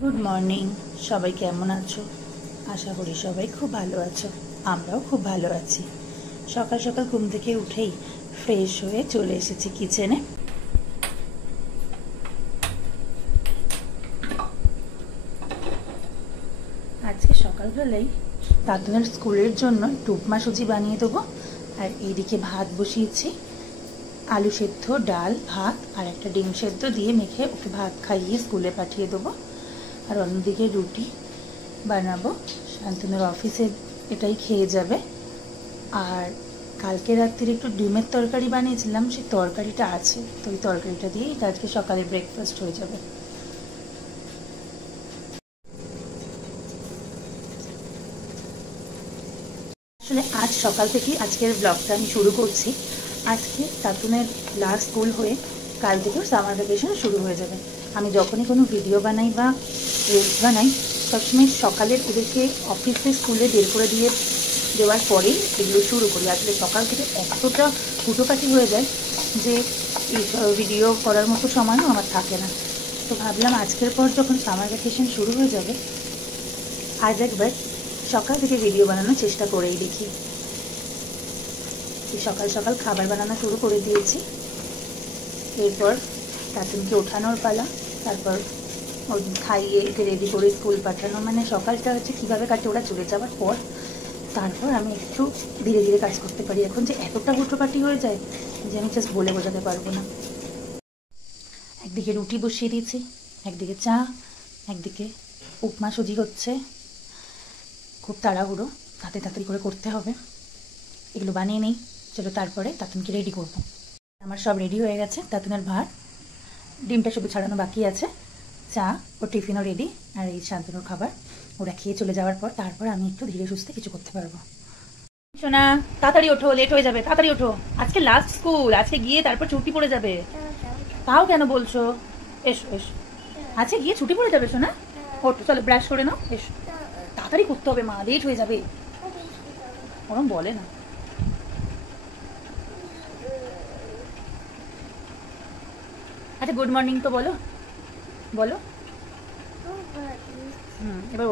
Good morning. সবাই কেমন আছো? আশা করি সবাই খুব ভালো আছো। আমরাও খুব ভালো আছি। সকাল সকাল ঘুম থেকে উঠেই ফ্রেশ হয়ে চলে এসেছি কিচেনে। আজকে সকালবেলায় দাদুনের স্কুলের জন্য উপমা সুজি বানিয়ে দেবো। আর এইদিকে ভাত বসিয়েছি, আলু সেদ্ধ, ডাল, ভাত আর একটা ডিম সেদ্ধ দিয়ে মেখে ওকে ভাত খাইয়ে স্কুলে পাঠিয়ে দেবো। আর অন্যদিকে রুটি বানাবো, শান্তনুর অফিসে এটাই খেয়ে যাবে। আর কালকে রাত্রিরে একটু ডিমের তরকারি বানিয়েছিলাম, সেই তরকারিটা আছে, তো ওই তরকারিটা দিয়েই আজকে সকালে ব্রেকফাস্ট হয়ে যাবে। আসলে আজ সকাল থেকেই আজকের ব্লগটা আমি শুরু করছি। আজকে তাতুনের লাস্ট স্কুল হয়ে কাল থেকেও সামার ভ্যাকেশন শুরু হয়ে যাবে। আমি যখনই কোনো ভিডিও বানাই বা রিলস বানাই, সবসময় সকালের ওদেরকে অফিসে স্কুলে বের করে দিয়ে দেওয়ার পরেই এগুলো শুরু করি। আসলে সকাল থেকে এতটা হুটোপাটি হয়ে যায় যে এই ভিডিও করার মতো সময়ও আমার থাকে না। তো ভাবলাম আজকের পর যখন সামার ভ্যাকেশন শুরু হয়ে যাবে, আজ একবার সকাল থেকে ভিডিও বানানোর চেষ্টা করেই দেখি। সকাল সকাল খাবার বানানো শুরু করে দিয়েছি। এরপর তাতুনকে ওঠানোর পালা, তারপর খাইয়ে একে রেডি করে স্কুল পাঠানো। মানে সকালটা হচ্ছে কীভাবে কাটে ওরা চলে যাওয়ার পর, তারপর আমি একটু ধীরে ধীরে কাজ করতে পারি। এখন যে এতটা হুটোপাটি হয়ে যায় যে আমি জাস্ট বলে বোঝাতে পারবো না। একদিকে রুটি বসিয়ে দিয়েছি, একদিকে চা, একদিকে উপমা সুজি হচ্ছে। খুব তাড়াহুড়ো, তাড়াতাড়ি করে করতে হবে। এগুলো বানিয়ে নেই, চলো তারপরে তাতুনকে রেডি করব। আমার সব রেডি হয়ে গেছে। তাতুনের ভাত, ডিমটা শুধু ছাড়ানো বাকি আছে, চা ও টিফিনও রেডি। আর এই শান্তনুর খাবার ওরা খেয়ে চলে যাওয়ার পর তারপর আমি একটু ধীরে সুস্থে কিছু করতে পারবো। শোনা, তাড়াতাড়ি ওঠো, লেট হয়ে যাবে, তাড়াতাড়ি ওঠো। আজকে লাস্ট স্কুল, আজকে গিয়ে তারপর ছুটি পড়ে যাবে। তাও কেন বলছো? এসো এসো, আজকে গিয়ে ছুটি পড়ে যাবে। শোনা, ওঠো, চলো ব্রাশ করে নাও, এসো। তাড়াতাড়ি করতে হবে মা, লেট হয়ে যাবে। ওরম বলে না। আচ্ছা গুড মর্নিং তো বলো, বলো। এবার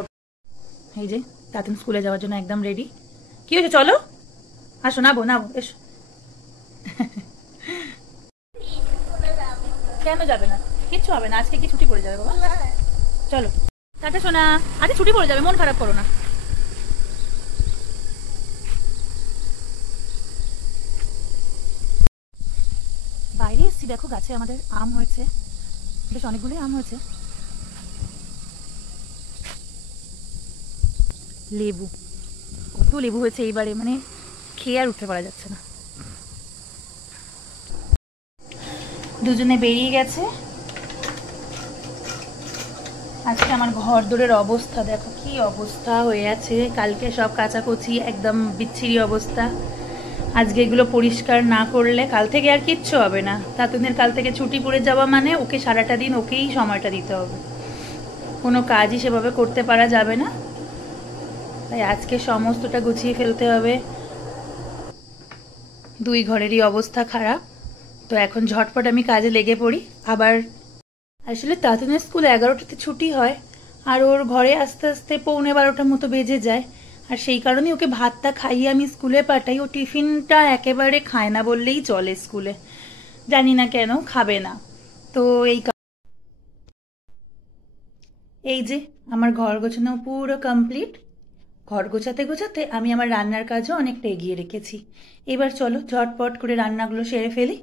এই যে তাতুন স্কুলে যাওয়ার জন্য একদম রেডি। কি হয়েছে? চলো, আসো, নাবো নাবো, এসো। কেন যাবে না? কিচ্ছু হবে না, আজকে কি ছুটি পড়ে যাবে বাবা। চলো টাটা শোনা, আজকে ছুটি পড়ে যাবে, মন খারাপ করো না। বাইরে এসছি, দেখো গাছে আমাদের আম হয়েছে, বেশ অনেকগুলোই আম হয়েছে। লেবু, কত লেবু হয়েছে এইবারে, মানে খেয়ে আর উঠতে পারা যাচ্ছে না। দুজনে বেরিয়ে গেছে। আজকে আমার ঘর দোরের অবস্থা দেখো, কি অবস্থা হয়ে আছে। কালকে সব কাচাকুচি, একদম বিচ্ছিরি অবস্থা। আজকে এগুলো পরিষ্কার না করলে কাল থেকে আর কিচ্ছু হবে না। তাতুনের কাল থেকে ছুটি পড়ে যাওয়া মানে ওকে সারাটা দিন ওকেই সময়টা দিতে হবে, কোনো কাজই সেভাবে করতে পারা যাবে না। তাই আজকে সমস্তটা গুছিয়ে ফেলতে হবে। দুই ঘরেরই অবস্থা খারাপ, তো এখন ঝটপট আমি কাজে লেগে পড়ি। আবার আসলে তাতুনের স্কুল 11টাতে ছুটি হয়, আর ওর ঘরে আস্তে আস্তে 11:15 মতো বেজে যায়। আর সেই কারণে ওকে ভাতটা খাইয়ে আমি স্কুলে পাঠাই। ও টিফিনটা একেবারে খায় না বললেই চলে স্কুলে, জানি না কেন খাবে না। তো এই যে আমার ঘর গোছানো পুরো কমপ্লিট। ঘর গোছাতে গোছাতে আমি আমার রান্নার কাজও অনেকটা এগিয়ে রেখেছি। এবার চলো ঝটপট করে রান্নাগুলো সেরে ফেলি।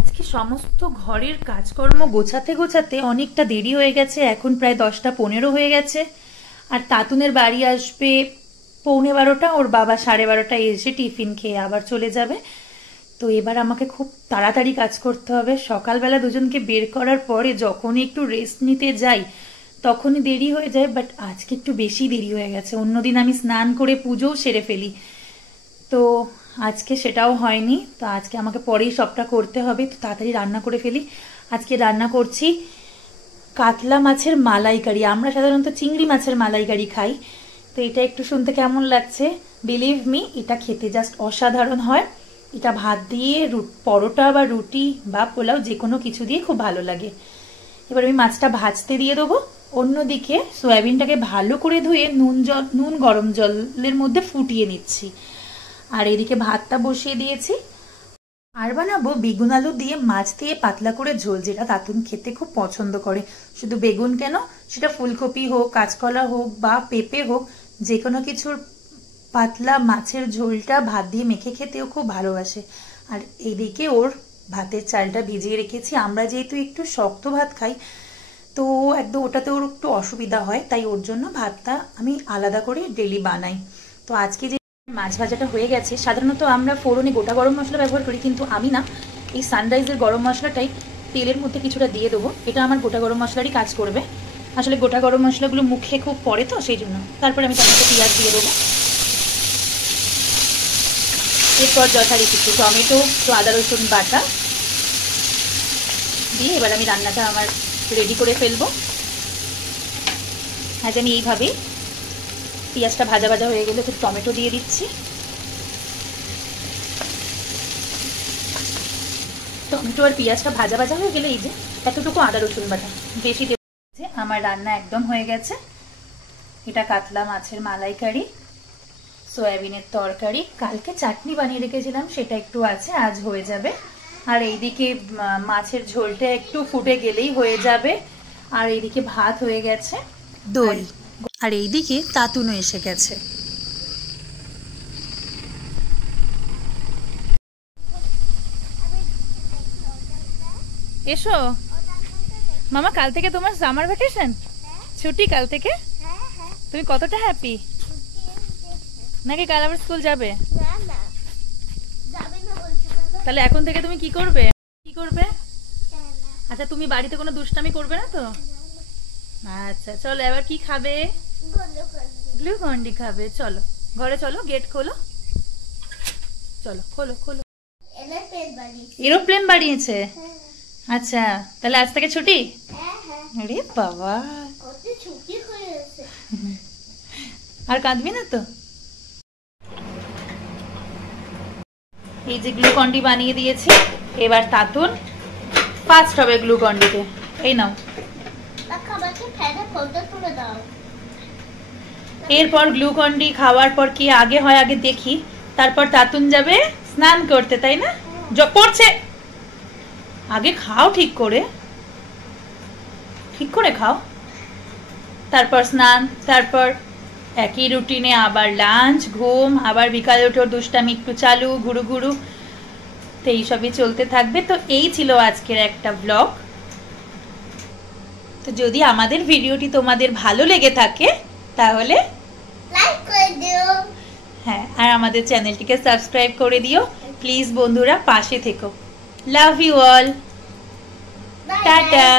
আজকে সমস্ত ঘরের কাজকর্ম গোছাতে গোছাতে অনেকটা দেরি হয়ে গেছে, এখন প্রায় 10টা 15 হয়ে গেছে। আর তাতুনের বাড়ি আসবে 11:15, ওর বাবা 12:30 এসে টিফিন খেয়ে আবার চলে যাবে। তো এবার আমাকে খুব তাড়াতাড়ি কাজ করতে হবে। সকালবেলা দুজনকে বের করার পরে যখনই একটু রেস্ট নিতে যাই তখনই দেরি হয়ে যায়, বাট আজকে একটু বেশি দেরি হয়ে গেছে। অন্যদিন আমি স্নান করে পুজোও সেরে ফেলি, তো আজকে সেটাও হয়নি, তো আজকে আমাকে পরেই সবটা করতে হবে, তো তাড়াতাড়ি রান্না করে ফেলি। আজকে রান্না করছি কাতলা মাছের মালাইকারি। আমরা সাধারণত চিংড়ি মাছের মালাইকারি খাই, তো এটা একটু শুনতে কেমন লাগছে, বিলিভ মি এটা খেতে জাস্ট অসাধারণ হয়। এটা ভাত দিয়ে, পরোটা বা রুটি বা পোলাও যে কোনো কিছু দিয়ে খুব ভালো লাগে। এবার আমি মাছটা ভাজতে দিয়ে দেবো। অন্যদিকে সয়াবিনটাকে ভালো করে ধুয়ে নুন গরম জলের মধ্যে ফুটিয়ে নিচ্ছি। আর এদিকে ভাতটা বসিয়ে দিয়েছি। আর বানাবো বেগুন আলু দিয়ে মাছ দিয়ে পাতলা করে ঝোল, যেটা তাতুন খেতে খুব পছন্দ করে। শুধু বেগুন কেন, সেটা ফুলকপি হোক, কাঁচকলা হোক বা পেঁপে হোক, যে কোনো কিছুর পাতলা মাছের ঝোলটা ভাত দিয়ে মেখে খেতেও খুব ভালোবাসে। আর এইদিকে ওর ভাতের চালটা ভিজিয়ে রেখেছি। আমরা যেহেতু একটু শক্ত ভাত খাই, তো একদম ওটাতে ওর একটু অসুবিধা হয়, তাই ওর জন্য ভাতটা আমি আলাদা করে ডেলি বানাই। তো আজকে যে মাছ ভাজাটা হয়ে গেছে, সাধারণত আমরা ফোড়নে গোটা গরম মশলা ব্যবহার করি, কিন্তু আমি না, এই সানরাইজের গরম মশলাটাই তেলের মধ্যে কিছুটা দিয়ে দেবো। এটা আমার গোটা গরম মশলারই কাজ করবে। আসলে গোটা গরম মশলাগুলো মুখে খুব পড়ে, তো সেই জন্য। তারপরে আমি তার মধ্যে পেঁয়াজ দিয়ে দেবো। এরপর যথারীতি একটু টমেটো, একটু আদা রসুন বাটা দিয়ে এবার আমি রান্নাটা আমার রেডি করে ফেলবো। আজ আমি এইভাবেই পেঁয়াজটা ভাজা ভাজা হয়ে গেলে একটু টমেটো দিয়ে দিচ্ছি। টমেটো আর পেঁয়াজটা ভাজা ভাজা হয়ে গেলে এই যে এতটুকু আদা রসুন বাটা বেশি দেব। আমার রান্না একদম হয়ে গেছে। এটা কাতলা মাছের মালাইকারি, সয়াবিনের তরকারি, কালকে চাটনি বানিয়ে রেখেছিলাম সেটা একটু আছে, আজ হয়ে যাবে। আর এইদিকে মাছের ঝোলটা একটু ফুটে গেলেই হয়ে যাবে। আর এইদিকে ভাত হয়ে গেছে, দই। আর এইদিকে তাতুনও এসে গেছে। এসো মামা, কাল থেকে তোমার সামার ভ্যাকেশন ছুটি, কাল থেকে। তুমি কতটা হ্যাপি? নাকি কাল আবার স্কুল যাবে? তাহলে এখন থেকে তুমি কি করবে? আচ্ছা, তুমি বাড়িতে কোনো দুষ্টামি করবে না তো? আচ্ছা চলো, এবার কি খাবে? গ্লুকন্ডি খাবে। চলো ঘরে চলো, গেট খোলো, চলো খোলো। এরোপ্লেন বাড়িয়েছে? আচ্ছা, তাহলে আজ থেকে ছুটি? আরে বাবা, আর কাঁদবি না তো? এই যে গ্লুকন্ডি বানিয়ে দিয়েছি, এবার তাতুন ফার্স্ট হবে গ্লুকন্ডিতে। এই নাও। এরপর গ্লুকন্ডি খাওয়ার পর কি আগে হয় আগে দেখি, তারপর তাতুন যাবে স্নান করতে, তাই না? পড়ছে, আগে খাও ঠিক করে খাও, তারপর স্নান, তারপর একই রুটিনে আবার লাঞ্চ, ঘুম, আবার বিকালে উঠে দুষ্টামি একটু চালু, ঘুরু, তো এইসবই চলতে থাকবে। তো এই ছিল আজকের একটা ব্লগ। তো যদি আমাদের ভিডিওটি তোমাদের ভালো লেগে থাকে তাহলে লাইক করে দিও। হ্যাঁ, আর আমাদের চ্যানেলটিকে সাবস্ক্রাইব করে দিও প্লিজ বন্ধুরা, পাশে থেকো। Love you all, tata.